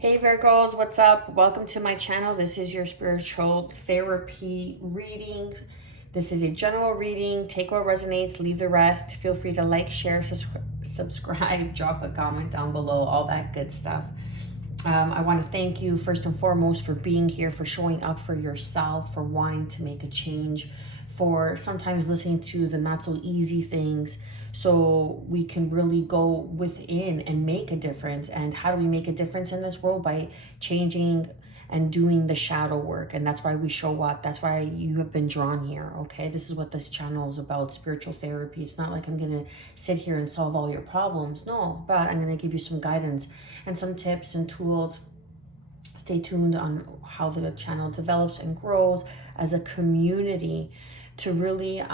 Hey Virgos, what's up? Welcome to my channel. This is your spiritual therapy reading. This is a general reading. Take what resonates, leave the rest. Feel free to like, share, subscribe, drop a comment down below, all that good stuff. I want to thank you first and foremost for being here, for showing up for yourself, for wanting to make a change, for sometimes listening to the not so easy things so we can really go within and make a difference. And how do we make a difference in this world? By changing and doing the shadow work. And that's why we show up. That's why you have been drawn here. Okay, this is what this channel is about, spiritual therapy. It's not like I'm gonna sit here and solve all your problems. No, but I'm gonna give you some guidance and some tips and tools. Stay tuned on how the channel develops and grows as a community to really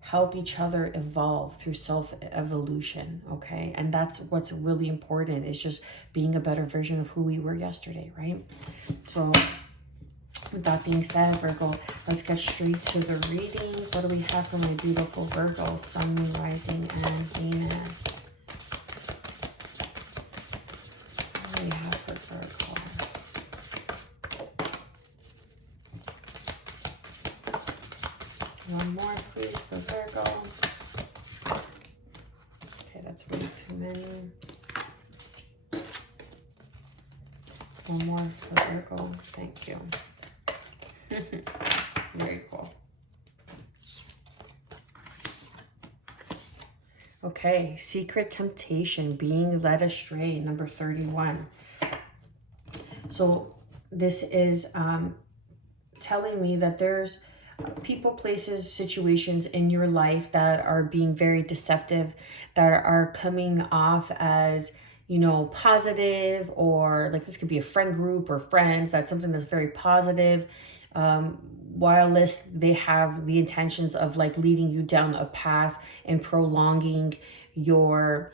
help each other evolve through self-evolution, okay? And that's what's really important, is just being a better version of who we were yesterday, right? So with that being said, Virgo, let's get straight to the reading. What do we have for my beautiful Virgo, Sun, Moon, Rising, and Venus? What do we have for Virgo? One more, please, for Virgo. Okay, that's way too many. One more for Virgo. Thank you. Very cool. Okay, secret temptation, being led astray, number 31. So this is telling me that there's people, places, situations in your life that are being very deceptive, that are coming off as, you know, positive, or like this could be a friend group or friends. That's something that's very positive. Whilst they have the intentions of like leading you down a path and prolonging your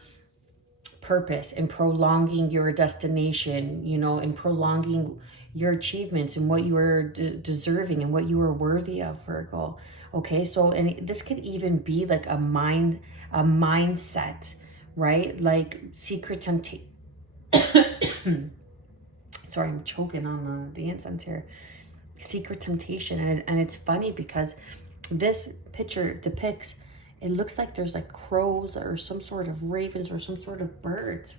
purpose and prolonging your destination, you know, and prolonging your achievements and what you are deserving and what you are worthy of, Virgo. Okay, so and this could even be like a mindset, right? Like secret temptation. Sorry, I'm choking on the incense here. Secret temptation, and it's funny because this picture depicts, it looks like there's like crows or some sort of ravens or some sort of birds,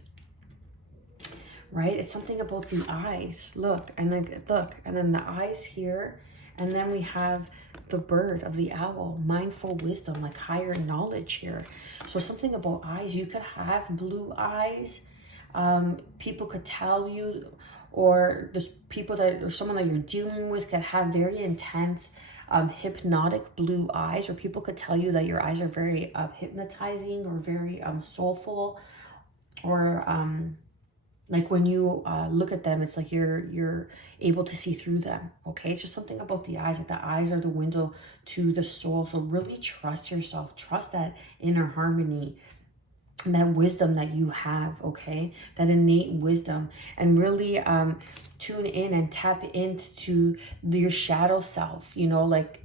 right? It's something about the eyes. Look, and then look, and then the eyes here, and then we have the bird of the owl, mindful wisdom, like higher knowledge here. So something about eyes. You could have blue eyes. People could tell you, or there's people that, or someone that you're dealing with could have very intense hypnotic blue eyes, or people could tell you that your eyes are very hypnotizing or very soulful, or like when you look at them, it's like you're able to see through them. Okay, it's just something about the eyes, like the eyes are the window to the soul. So really trust yourself, trust that inner harmony, that wisdom that you have, okay, that innate wisdom, and really tune in and tap into your shadow self, you know, like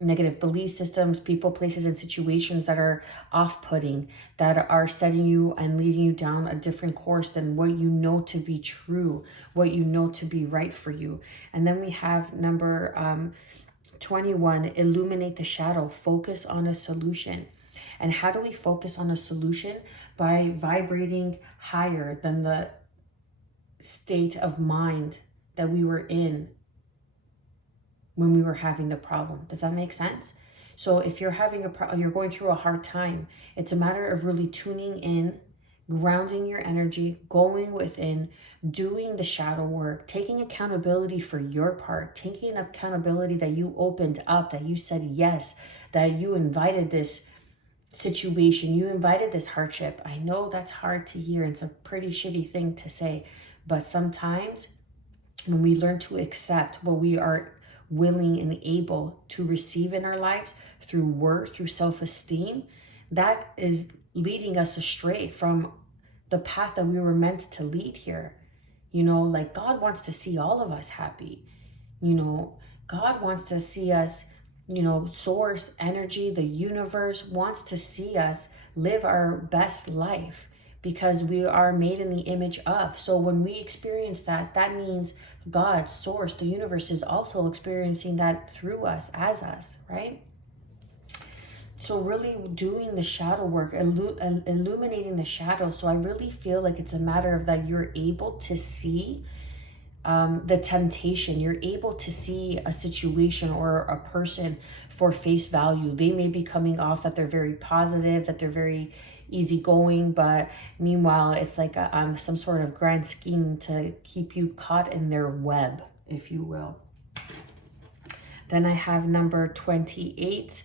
negative belief systems, people, places, and situations that are off-putting, that are setting you and leading you down a different course than what you know to be true, what you know to be right for you. And then we have number 21, illuminate the shadow, focus on a solution. And how do we focus on a solution? By vibrating higher than the state of mind that we were in when we were having the problem. Does that make sense? So if you're having you're going through a hard time, it's a matter of really tuning in, grounding your energy, going within, doing the shadow work, taking accountability for your part, taking accountability that you opened up, that you said yes, that you invited this situation, you invited this hardship. I know that's hard to hear and it's a pretty shitty thing to say, but sometimes when we learn to accept what we are willing and able to receive in our lives through work, through self-esteem, that is leading us astray from the path that we were meant to lead here. You know, like God wants to see all of us happy. You know, God wants to see us, you know, source, energy, the universe wants to see us live our best life. because we are made in the image of. So when we experience that, that means God, source, the universe is also experiencing that through us, as us, right? So really doing the shadow work, illuminating the shadow. So I really feel like it's a matter of that you're able to see the temptation. You're able to see a situation or a person for face value. They may be coming off that they're very positive, that they're very easygoing, but meanwhile, it's like some sort of grand scheme to keep you caught in their web, if you will. Then I have number 28.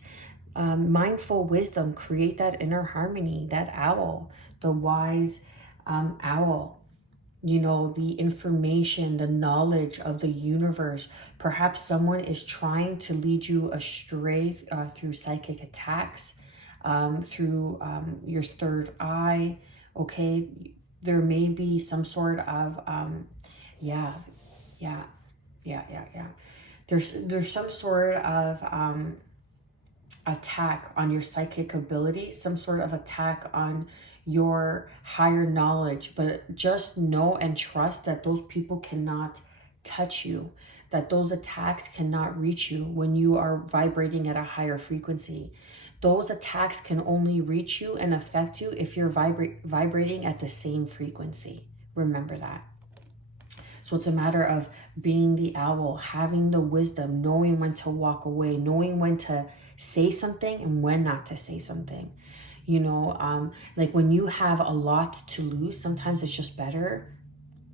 Mindful wisdom, create that inner harmony, that owl, the wise owl, you know, the information, the knowledge of the universe. Perhaps someone is trying to lead you astray through psychic attacks, through your third eye, okay? There may be some sort of, yeah. There's some sort of, attack on your psychic ability, some sort of attack on your higher knowledge, but just know and trust that those people cannot touch you, that those attacks cannot reach you when you are vibrating at a higher frequency. Those attacks can only reach you and affect you if you're vibrating at the same frequency. Remember that. So it's a matter of being the owl, having the wisdom, knowing when to walk away, knowing when to say something and when not to say something. You know, like when you have a lot to lose, sometimes it's just better.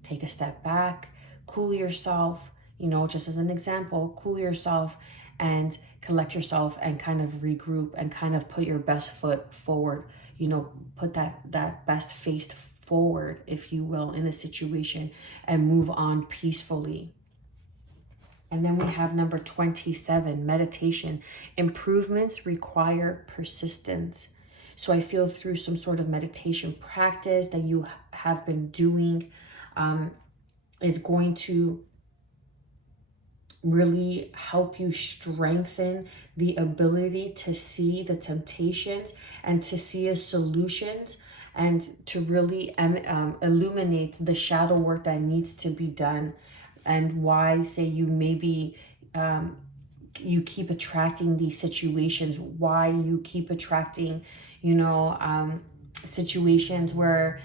Take a step back, cool yourself, you know, just as an example, cool yourself and collect yourself and kind of regroup and kind of put your best foot forward, you know, put that best face forward, if you will, in a situation and move on peacefully. And then we have number 27, meditation. Improvements require persistence. So I feel through some sort of meditation practice that you have been doing is going to really help you strengthen the ability to see the temptations and to see a solutions and to really illuminate the shadow work that needs to be done, and why, say, you maybe you keep attracting these situations, why you keep attracting, you know, situations where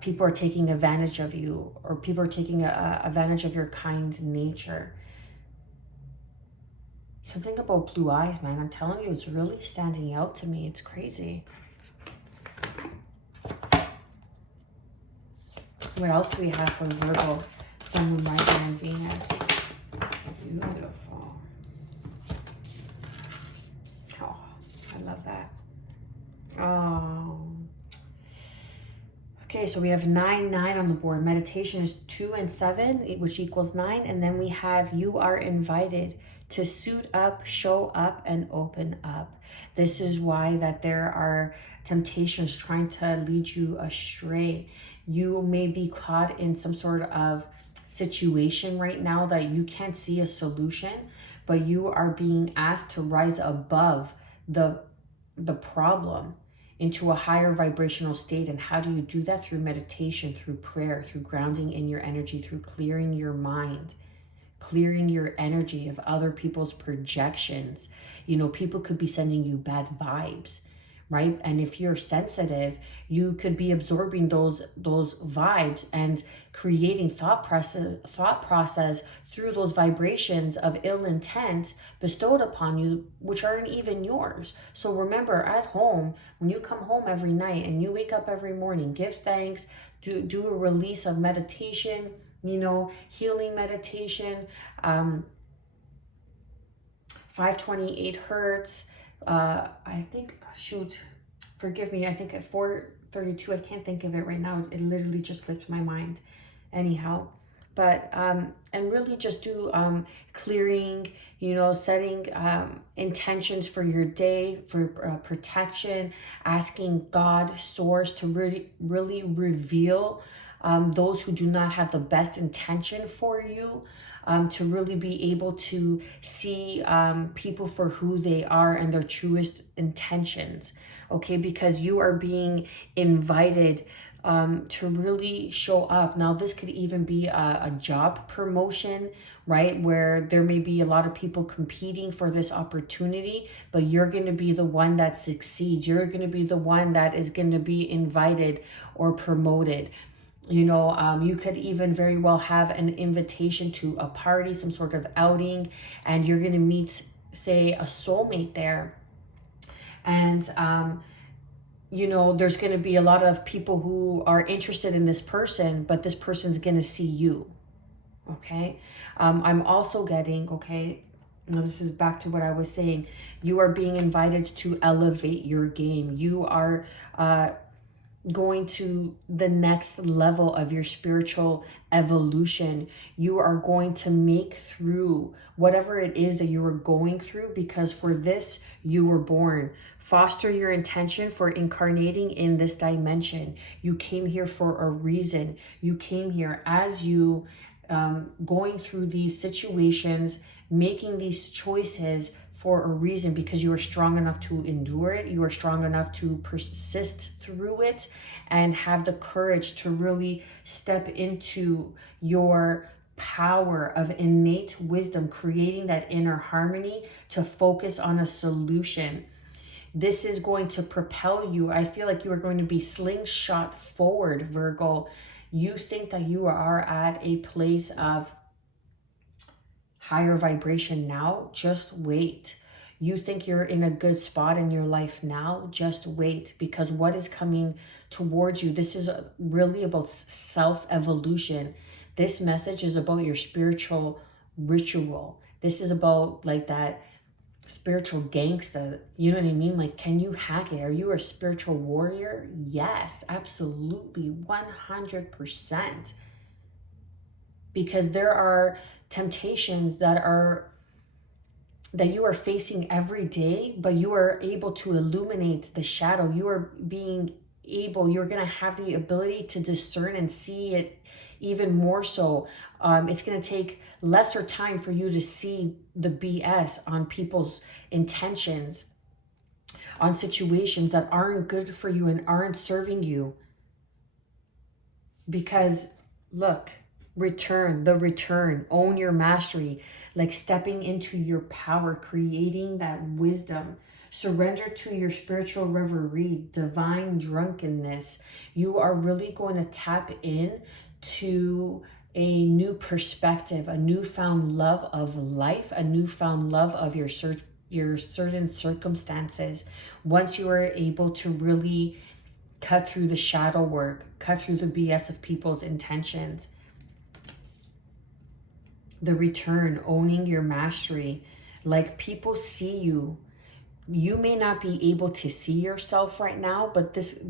people are taking advantage of you, or people are taking advantage of your kind nature. Something about blue eyes, man. I'm telling you, it's really standing out to me. It's crazy. What else do we have for Virgo? Sun, Moon, Rising, and Venus. Beautiful. Oh, I love that. Oh. Okay, so we have 9 on the board. Meditation is 2 and 7, which equals 9. And then we have you are invited to suit up, show up, and open up. This is why that there are temptations trying to lead you astray. You may be caught in some sort of situation right now that you can't see a solution, but you are being asked to rise above the problem into a higher vibrational state. And how do you do that? Through meditation, through prayer, through grounding in your energy, through clearing your mind, clearing your energy of other people's projections. You know, people could be sending you bad vibes, right? And if you're sensitive, you could be absorbing those vibes and creating thought process through those vibrations of ill intent bestowed upon you, which aren't even yours. So remember, at home, when you come home every night and you wake up every morning, give thanks, do a release of meditation, you know, healing meditation, 528 hertz. I think, shoot, forgive me, I think at 432, I can't think of it right now. It literally just slipped my mind. Anyhow, but, and really just do clearing, you know, setting intentions for your day, for protection, asking God, source, to really reveal those who do not have the best intention for you, to really be able to see people for who they are and their truest intentions, okay? Because you are being invited to really show up. Now, this could even be a job promotion, right? Where there may be a lot of people competing for this opportunity, but you're going to be the one that succeeds. You're going to be the one that is going to be invited or promoted. You know, you could even very well have an invitation to a party, some sort of outing, and you're going to meet, say, a soulmate there. And, you know, there's going to be a lot of people who are interested in this person, but this person's going to see you. Okay. I'm also getting, okay, now this is back to what I was saying. You are being invited to elevate your game. You are, going to the next level of your spiritual evolution. You are going to make through whatever it is that you are going through, because for this you were born. Foster your intention for incarnating in this dimension. You came here for a reason. You came here as you going through these situations, making these choices for a reason, because you are strong enough to endure it. You are strong enough to persist through it and have the courage to really step into your power of innate wisdom, creating that inner harmony to focus on a solution. This is going to propel you. I feel like you are going to be slingshot forward, Virgo. You think that you are at a place of higher vibration now, just wait. You think you're in a good spot in your life now, just wait, because what is coming towards you, this is really about self-evolution. This message is about your spiritual ritual. This is about like that spiritual gangsta, you know what I mean? Like, can you hack it? Are you a spiritual warrior? Yes, absolutely, 100%. Because there are temptations that you are facing every day, but you are able to illuminate the shadow. You are being able, you're going to have the ability to discern and see it even more so. It's going to take lesser time for you to see the BS on people's intentions, on situations that aren't good for you and aren't serving you. Because look, return, own your mastery, like stepping into your power, creating that wisdom. Surrender to your spiritual reverie, divine drunkenness. You are really going to tap in to a new perspective, a newfound love of life, a newfound love of your certain circumstances. Once you are able to really cut through the shadow work, cut through the BS of people's intentions. The return, owning your mastery. Like, people see you. You may not be able to see yourself right now, but this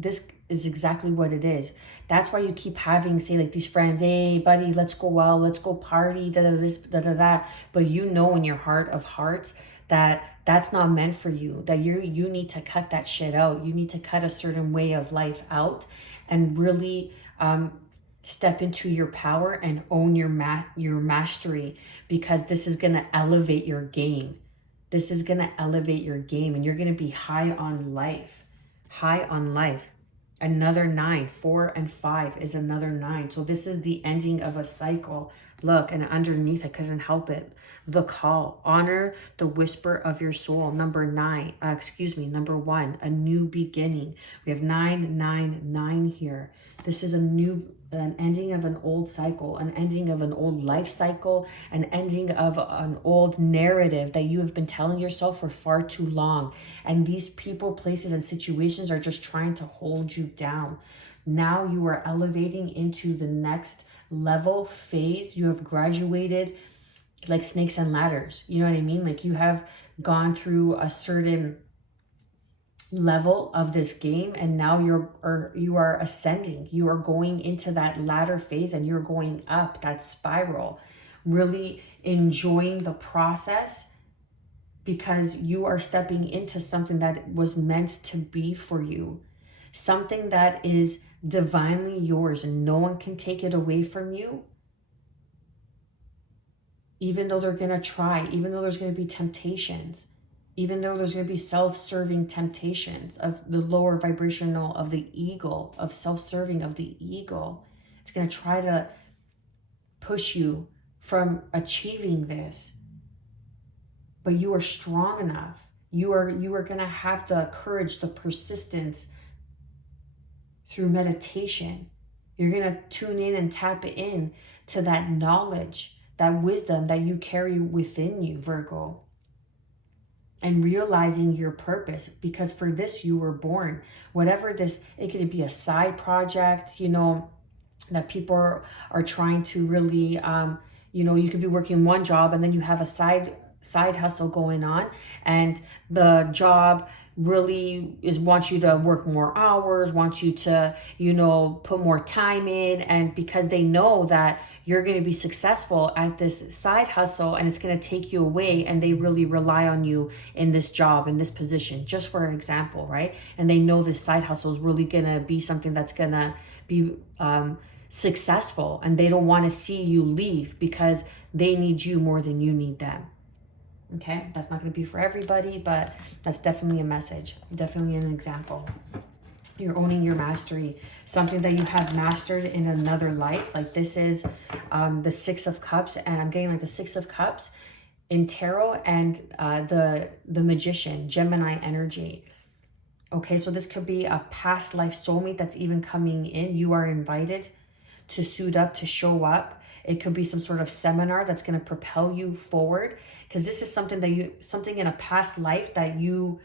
is exactly what it is. That's why you keep having, say, like these friends, hey buddy, let's go out, let's go party, this, that. But you know in your heart of hearts that that's not meant for you, that you need to cut that shit out. You need to cut a certain way of life out and really step into your power and own your mastery, because this is going to elevate your game. This is going to elevate your game, and you're going to be high on life. High on life. Another 9, 4 and 5 is another 9. So this is the ending of a cycle. Look, and underneath, I couldn't help it. The call, honor the whisper of your soul. Number 1, a new beginning. We have 999 here. This is an ending of an old cycle, an ending of an old life cycle, an ending of an old narrative that you have been telling yourself for far too long. And these people, places, and situations are just trying to hold you down. Now you are elevating into the next level phase. You have graduated like snakes and ladders. You know what I mean? Like, you have gone through a certain level of this game, and now you are ascending. You are going into that ladder phase, and you're going up that spiral, really enjoying the process, because you are stepping into something that was meant to be for you, something that is divinely yours, and no one can take it away from you. Even though they're going to try, even though there's going to be temptations, even though there's going to be self-serving temptations of the lower vibrational of the ego, of self-serving of the ego. It's going to try to push you from achieving this. But you are strong enough. You are going to have the courage, the persistence through meditation. You're going to tune in and tap in to that knowledge, that wisdom that you carry within you, Virgo. And realizing your purpose, because for this you were born. Whatever this, it could be a side project, you know, that people are trying to really, you know, you could be working one job and then you have a side hustle going on, and the job really wants you to work more hours, wants you to, you know, put more time in, and because they know that you're going to be successful at this side hustle and it's going to take you away, and they really rely on you in this job, in this position, just for example, right? And they know this side hustle is really going to be something that's going to be successful, and they don't want to see you leave because they need you more than you need them. Okay, that's not going to be for everybody, but that's definitely a message, definitely an example. You're owning your mastery, something that you have mastered in another life. Like this is the Six of Cups, and I'm getting like the Six of Cups in tarot, and the Magician, Gemini energy. Okay, so this could be a past life soulmate that's even coming in. You are invited to suit up, to show up. It could be some sort of seminar that's going to propel you forward, because this is something in a past life that you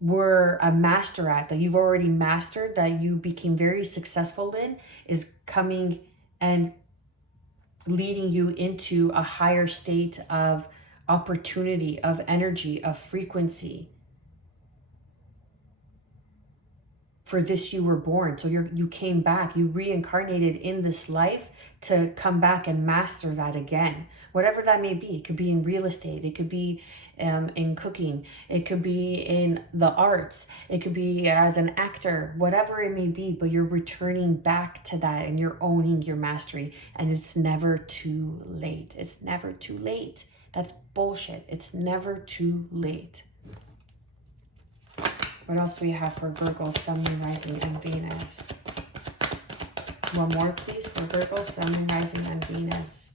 were a master at, that you've already mastered, that you became very successful in, is coming and leading you into a higher state of opportunity, of energy, of frequency. For this you were born. So you came back, you reincarnated in this life to come back and master that again. Whatever that may be. It could be in real estate. It could be in cooking. It could be in the arts. It could be as an actor, whatever it may be. But you're returning back to that, and you're owning your mastery. And it's never too late. It's never too late. That's bullshit. It's never too late. What else do we have for Virgo, Sun, Moon, Rising, and Venus? One more, please, for Virgo, Sun, Moon, Rising, and Venus.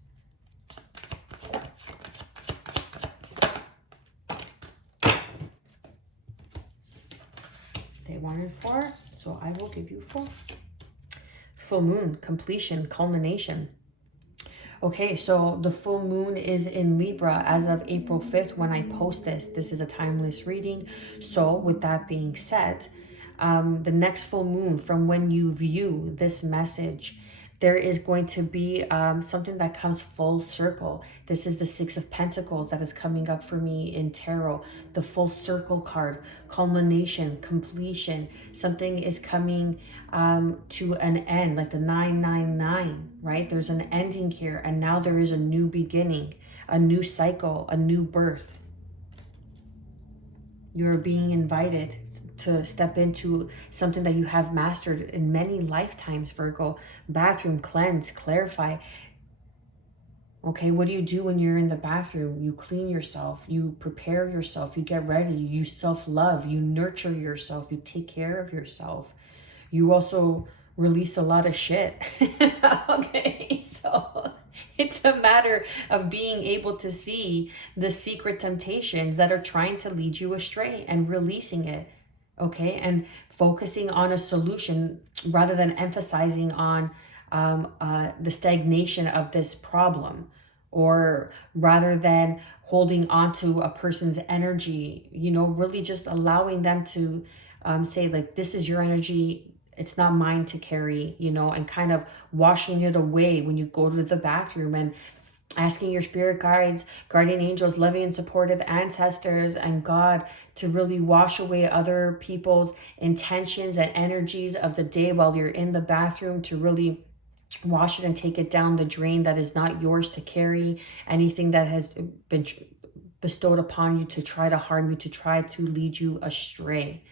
They wanted 4, so I will give you 4. Full moon, completion, culmination. Okay, so the full moon is in Libra as of April 5th when I post this. This is a timeless reading. So with that being said, the next full moon from when you view this message, there is going to be something that comes full circle. This is the Six of Pentacles that is coming up for me in tarot. The full circle card, culmination, completion. Something is coming to an end, like the 999, right? There's an ending here, and now there is a new beginning, a new cycle, a new birth. You're being invited to step into something that you have mastered in many lifetimes, Virgo. Bathroom, cleanse, clarify. Okay, what do you do when you're in the bathroom? You clean yourself, you prepare yourself, you get ready, you self-love, you nurture yourself, you take care of yourself. You also release a lot of shit. Okay, so it's a matter of being able to see the secret temptations that are trying to lead you astray and releasing it. Okay, and focusing on a solution rather than emphasizing on the stagnation of this problem, or rather than holding on to a person's energy, you know, really just allowing them to say, like, this is your energy, it's not mine to carry, you know, and kind of washing it away when you go to the bathroom, and asking your spirit guides, guardian angels, loving and supportive ancestors, and God to really wash away other people's intentions and energies of the day while you're in the bathroom, to really wash it and take it down the drain that is not yours to carry. Anything that has been bestowed upon you to try to harm you, to try to lead you astray.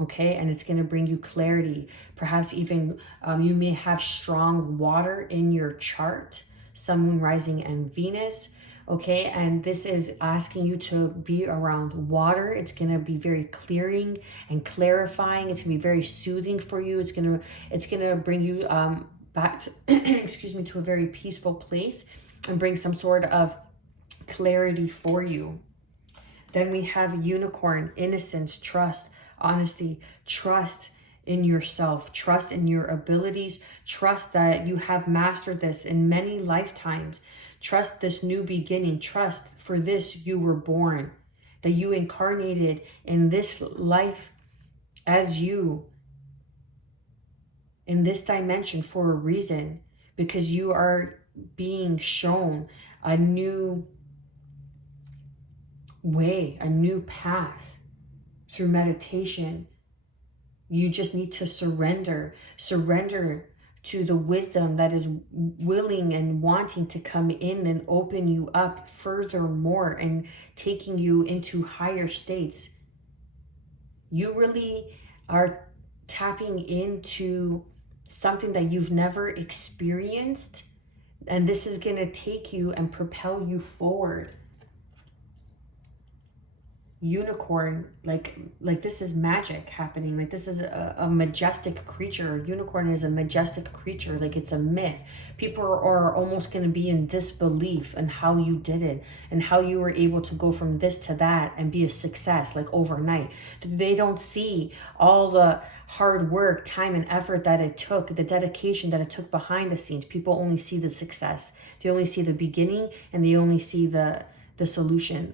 okay? And it's going to bring you clarity. Perhaps even you may have strong water in your chart, Sun, Moon, Rising, and Venus, okay? And this is asking you to be around water. It's going to be very clearing and clarifying. It's going to be very soothing for you. It's going to bring you back to, excuse me, to a very peaceful place and bring some sort of clarity for you. Then we have unicorn, innocence, trust, honesty, trust in yourself, trust in your abilities, trust that you have mastered this in many lifetimes, trust this new beginning, trust for this you were born, that you incarnated in this life as you, in this dimension for a reason, because you are being shown a new way, a new path through meditation. You just need to surrender to the wisdom that is willing and wanting to come in and open you up furthermore and taking you into higher states. You really are tapping into something that you've never experienced, and this is going to take you and propel you forward. Unicorn, like this is magic happening. Like this is a majestic creature. Unicorn is a majestic creature. Like it's a myth. People are almost going to be in disbelief in how you did it and how you were able to go from this to that and be a success like overnight. They don't see all the hard work, time and effort that it took, the dedication that it took behind the scenes. People only see the success. They only see the beginning, and they only see the solution,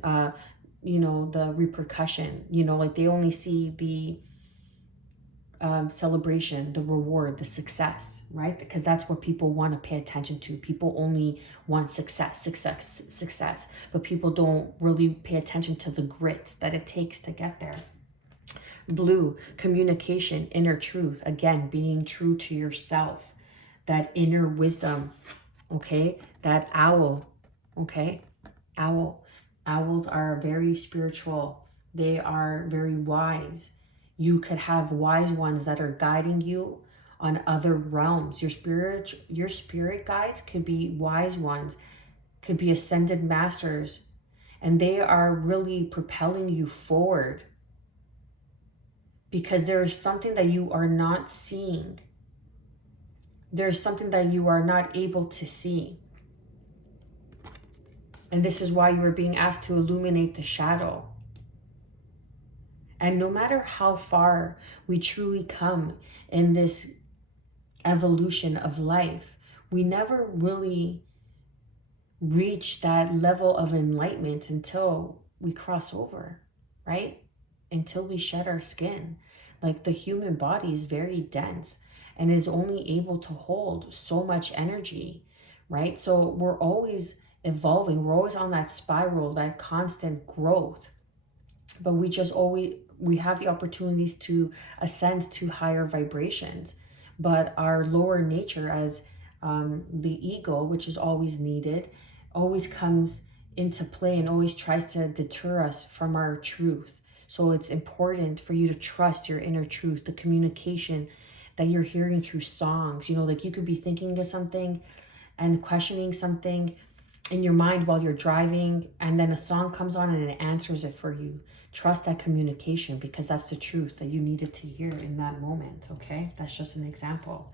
the repercussion, like they only see the celebration, the reward, the success, right? Because that's what people want to pay attention to. People only want success. But people don't really pay attention to the grit that it takes to get there. Blue, communication, inner truth. Again, being true to yourself. That inner wisdom, okay? That owl, okay? Owl. Owls are very spiritual. They are very wise. You could have wise ones that are guiding you on other realms. Your spirit guides could be wise ones, could be ascended masters, and they are really propelling you forward because there is something that you are not seeing. There's something that you are not able to see. And this is why you are being asked to illuminate the shadow. And no matter how far we truly come in this evolution of life, we never really reach that level of enlightenment until we cross over, right? Until we shed our skin. Like the human body is very dense and is only able to hold so much energy, right? So we're always evolving. We're always on that spiral, that constant growth. But we have the opportunities to ascend to higher vibrations. But our lower nature as the ego, which is always needed, always comes into play and always tries to deter us from our truth. So it's important for you to trust your inner truth, the communication that you're hearing through songs. Like you could be thinking of something and questioning something in your mind while you're driving, and then a song comes on and it answers it for you. Trust that communication, because that's the truth that you needed to hear in that moment, okay? That's just an example.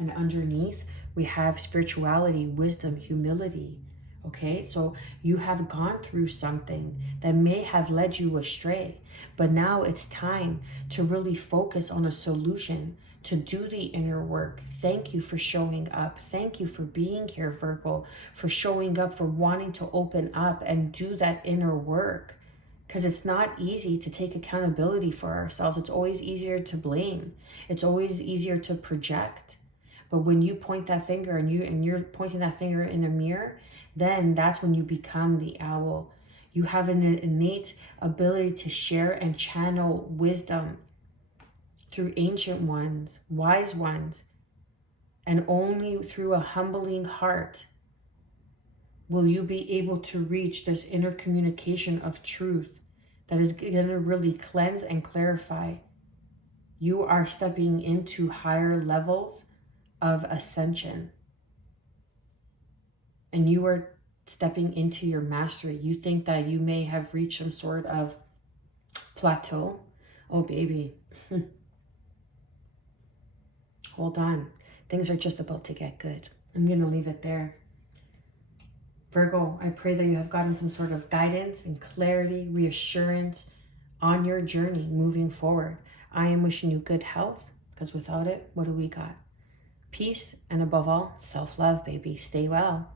And underneath, we have spirituality, wisdom, humility, okay? So you have gone through something that may have led you astray, but now it's time to really focus on a solution, to do the inner work. Thank you for showing up. Thank you for being here, Virgo, for showing up, for wanting to open up and do that inner work. Because it's not easy to take accountability for ourselves. It's always easier to blame. It's always easier to project. But when you point that finger and you're pointing that finger in a mirror, then that's when you become the owl. You have an innate ability to share and channel wisdom through ancient ones, wise ones, and only through a humbling heart will you be able to reach this inner communication of truth that is going to really cleanse and clarify. You are stepping into higher levels of ascension. And you are stepping into your mastery. You think that you may have reached some sort of plateau. Oh, baby. Hold on. Things are just about to get good. I'm going to leave it there. Virgo, I pray that you have gotten some sort of guidance and clarity, reassurance on your journey moving forward. I am wishing you good health, because without it, what do we got? Peace, and above all, self-love, baby. Stay well.